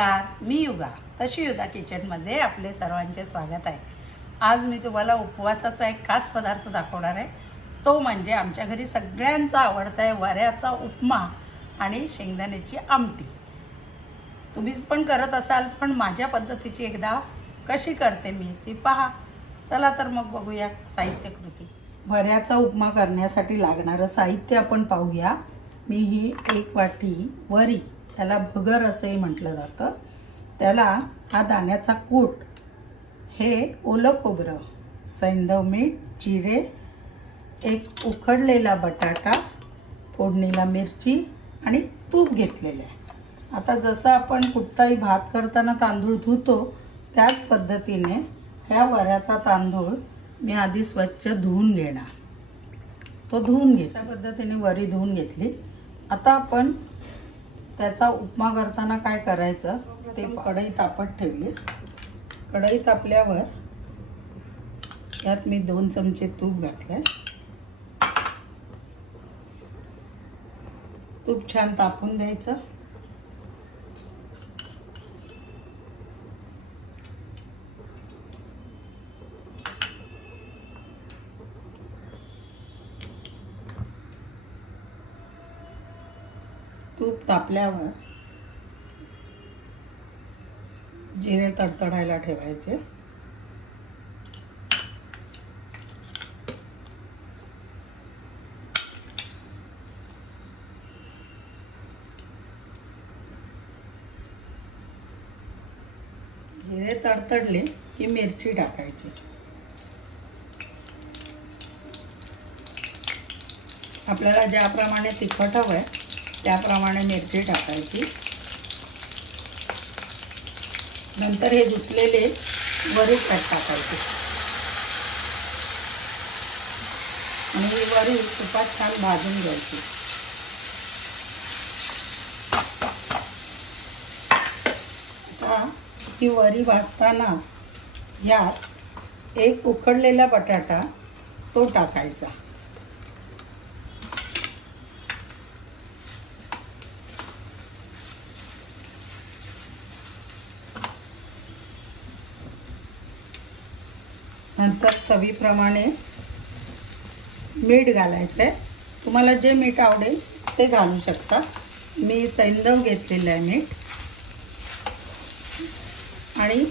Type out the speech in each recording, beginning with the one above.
नमस्कार, मी युगा तशी युगा किचनमध्ये आपले सर्वांचे स्वागत आहे। आज मी तुम्हाला उपवासाचा एक खास पदार्थ दाखवणार आहे। तो म्हणजे आमच्या घरी सगळ्यांचा आवडता आहे वऱ्याचा उपमा आणि शेंगदाण्याची आमटी। तुम्हीच पण करत असाल, पण माझ्या पद्धतीची एकदा कशी करते मी ती पहा। चला तर मग बघूया साहित्य कृती। वऱ्याचा उपमा करण्यासाठी लागणारं साहित्य आपण पाहूया। मी ही 1 वाटी वरी, त्याला भगर असंही म्हटलं जातं, त्याला हा दाण्याचा कूट, हे ओलं खोबरं, सैंधव मीठ, जिरे, एक उकडलेला बटाटा, फोडणीला मिरची आणि तूप घेतलेले आहे। आता जसं आपण कुठलाही भात करताना तांदूळ धुतो त्याच पद्धतीने ह्या वऱ्याचा तांदूळ मी आधी स्वच्छ धुवून घेणार। तो धुवून घेतल्या पद्धतीने वरी धुवून घेतली। आता आपण त्याचा उपमा करताना काय करायचं ते कढई तापत ठेवली। कढई तापल्यावर त्यात मी 2 चमचे तूप घातले। तूप छान तापून द्यायचं। तूप तापल्यावर जिरे तडतडायला ठेवायचे। जिरे तडतडले की मिरची टाकायची। आपल्याला ज्याप्रमाणे तिखट हवंय त्याप्रमाणे मिरची टाकायची। नंतर हे धुतलेले वरी त्यात टाकायचे आणि ही वरी तुपात छान भाजून घ्यायची। आता ही वरी भाजताना यात एक उकडलेला बटाटा तो टाकायचा। नंतर चवीप्रमाणे मीठ घालायचंय। तुम्हाला जे मीठ आवडेल ते घालू शकता। मी सैंधव घेतलेलं आहे मीठ। आणि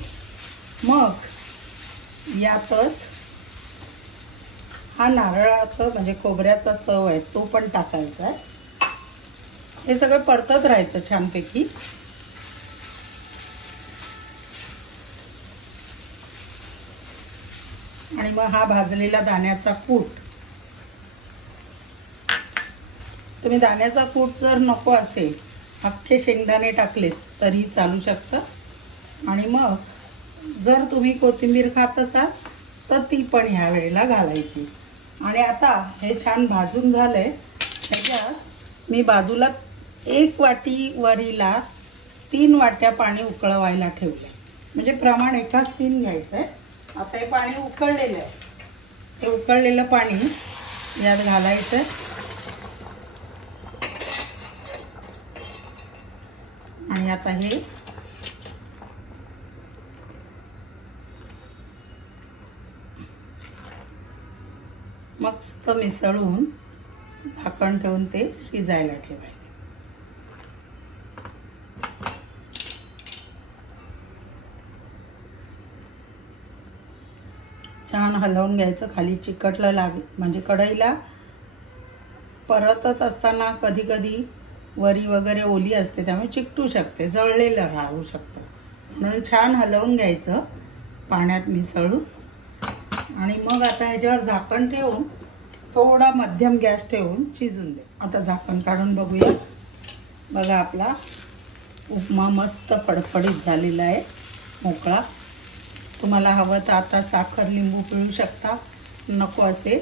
मग यातच हा नारळाचं म्हणजे खोबऱ्याचा चव आहे तो पण टाकायचा आहे। हे सगळं परतत राहायचं छानपैकी। आणि मग हा भाजलेला दाण्याचा कूट, तुम्ही दाण्याचा कूट जर नको असेल अख्खे शेंगदाणे टाकलेत तरी चालू शकतं। आणि मग जर तुम्ही कोथिंबीर खात असाल तर ती पण ह्या वेळेला घालायची। आणि आता हे छान भाजून झालंय। त्याच्यात मी बाजूला 1 वाटी वरीला 3 वाट्या पाणी उकळवायला ठेवलंय, म्हणजे प्रमाण एकाच 3 घ्यायचंय। आता हे पाणी उकळलेलं आहे, हे उकळलेलं पाणी यात घालायचं आणि आता हे मस्त मिसळून झाकण ठेवून ते शिजायला ठेवायचं। छान हलवून घ्यायचं। खाली चिकटलं म्हणजे कढईला परतत असताना कधी कधी वरी वगैरे ओली असते त्यामुळे चिकटू शकते, जळलेलं राहू शकतं, म्हणून छान हलवून घ्यायचं पाण्यात मिसळून। आणि मग आता ह्याच्यावर झाकण ठेवून थोडा मध्यम गॅस ठेवून शिजून दे। आता झाकण काढून बघूया। बघा आपला उपमा मस्त फडफडीत झालेला आहे, मोकळा। तुम्हाला हवं तर आता साखर लिंबू पिळू शकता, नको असेल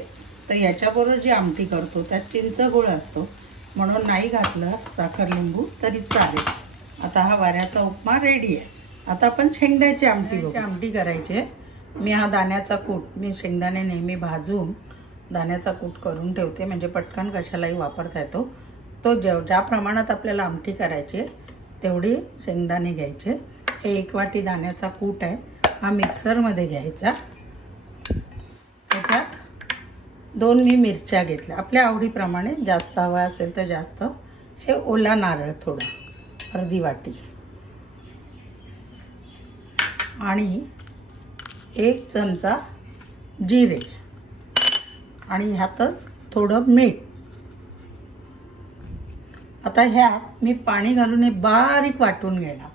तर याच्याबरोबर जी आमटी करतो त्यात चिंच गुळ असतो म्हणून नाही घातलं साखर लिंबू तरी चालेल। आता हा वऱ्याचा उपमा रेडी आहे। आता आपण शेंगदाण्याची आमटी करायची। मी हा दाण्याचा कूट, मी शेंगदाणे नेहमी भाजून दाण्याचा कूट करून ठेवते, म्हणजे पटकन कशालाही वापरता येतो। तो ज्या प्रमाणात आपल्याला आमटी करायची तेवढी शेंगदाणे घ्यायचे. हे 1 वाटी दाण्याचा कूट आहे, हा मिक्सरमध्ये घ्यायचा. त्याच्यात 2 मी मिरच्या घेतल्या, आपल्या आवडीप्रमाणे, जास्त हवा असेल तर जास्त. हे ओला नारळ थोडा, अर्धी वाटी, आणि 1 चमचा जिरे, आणि ह्यातच थोडं मीठ. आता ह्यात मी पाणी घालून हे बारीक वाटून घेणार.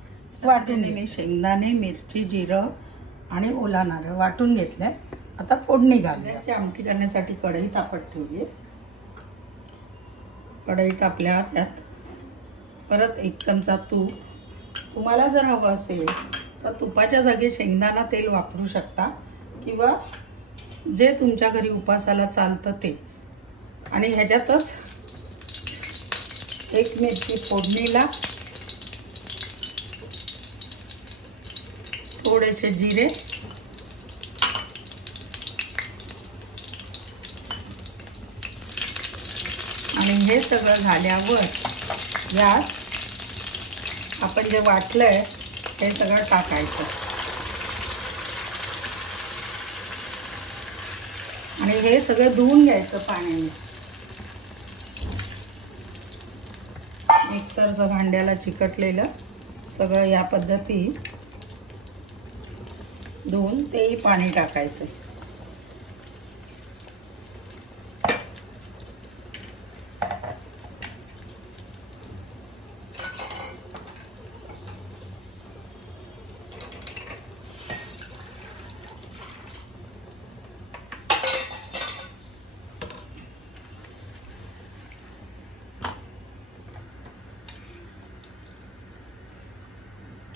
वाटून मी शेंगदाणे, मिरची, जिरं आणि ओला नारळ वाटून घेतलंय. आता फोडणी घालूया. आमटी करण्यासाठी कढई तापत ठेवली. कढई तापल्यावर त्यात परत 1 चमचा तूप. तुम्हाला जर हवं असेल तर तुपाच्या जागी शेंगदाणा तेल वापरू शकता, किंवा जे तुमच्या घरी उपासाला चालतं ते. आणि ह्याच्यातच 1 मिरची फोडणीला, थोडेसे जिरे, आणि हे सगळं झाल्यावर यात आपण जे वाटलंय हे सगळं टाकायचं. आणि हे सगळं धुवून घ्यायचं पाण्याने. मिक्सरचं भांड्याला चिकटलेलं सगळं या पद्धती धुवून तेही पाणी टाकायचं.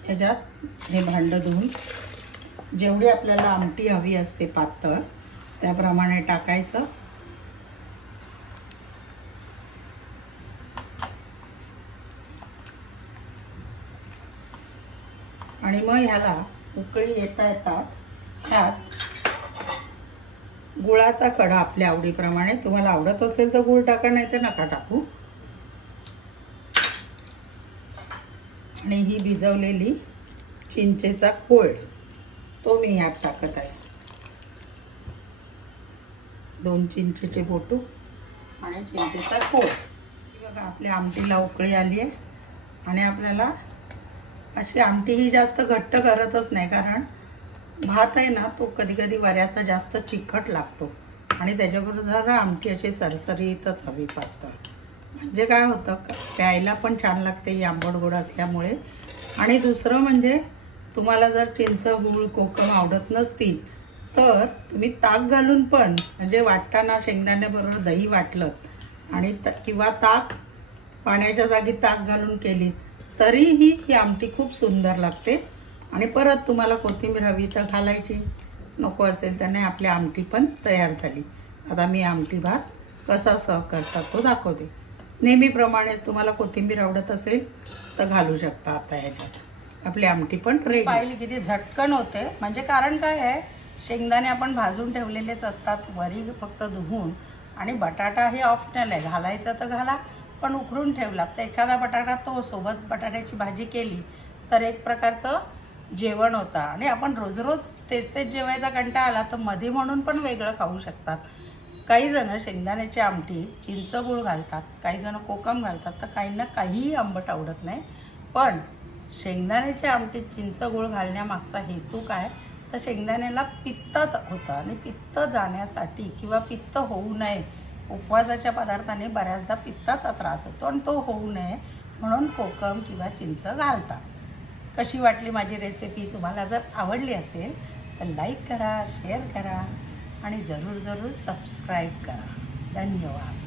ह्याच्यात हे भांडं धुवून जेवढी आपल्याला आमटी हवी असते पातळ त्याप्रमाणे टाकायचं. आणि मग ह्याला उकळी येता येताच ह्यात गुळाचा कडा आपल्या आवडीप्रमाणे, तुम्हाला आवडत असेल तर गुळ टाका, नाही तर नका टाकू. आणि ही भिजवलेली चिंचेचा कोळ तो मी यात टाकत आहे. 2 चिंचेचे बोटू आणि चिंचेचा कोळ. बघा आपल्या आमटीला उकळी आली आहे. आणि आपल्याला अशी आमटी ही जास्त घट्ट करतच नाही, कारण भात आहे ना तो कधी कधी वऱ्याचा जास्त चिकट लागतो, आणि त्याच्याबरोबर जरा आमटी अशी सरसरीतच हवी पातळ. म्हणजे काय होतं, प्यायला पण छान लागते ही आंबट गोड असल्यामुळे. आणि दुसरं म्हणजे तुम्हाला जर चिंच, गूळ, कोकम आवडत नसतील तर तुम्ही ताक घालून पण, म्हणजे वाटताना शेंगदाण्याबरोबर दही वाटलं आणि किंवा ताक पाण्याच्या जागी ताक घालून केली तरीही ही आमटी खूप सुंदर लागते. आणि परत तुम्हाला कोथिंबीर हवी तर घालायची, नको असेल तर नाही. आपली आमटी पण तयार झाली. आता मी आमटी भात कसा सर्व करतात तो दाखवते. नेहमीप्रमाणे तुम्हाला कोथिंबीर आवडत असेल तर घालू शकता. आता ह्याच्यात आपली आमटी पण रेडी. पाहिली किती झटकन होते, म्हणजे कारण काय आहे, शेंगदाणे आपण भाजून ठेवलेलेच असतात, वरी फक्त धुवून. आणि बटाटा हे ऑप्शनल आहे, घालायचं तर घाला, पण उकडून ठेवला तर एखादा बटाटा तो सोबत बटाट्याची भाजी केली तर एक प्रकारचं जेवण होतं. आणि आपण रोज रोज तेच जेवायचा कंटाळा आला तर मध्ये म्हणून पण वेगळं खाऊ शकतात. काही जण शेंगदाण्याची आमटी चिंच गूळ घालतात, काही जण कोकम घालतात, तर काहींना काहीही आंबट आवडत नाही. पण शेंगदाण्याच्या आमटीत चिंच गूळ घालण्यामागचा हेतू काय, तर शेंगदाण्याला पित्त होतं, आणि पित्त जाण्यासाठी किंवा पित्त होऊ नये, उपवासाच्या पदार्थाने बऱ्याचदा पित्ताचा त्रास होतो आणि तो होऊ नये म्हणून कोकम किंवा चिंच घालतात. कशी वाटली माझी रेसिपी? तुम्हाला जर आवडली असेल तर लाईक करा, शेअर करा आणि जरूर सबस्क्राईब करा. धन्यवाद.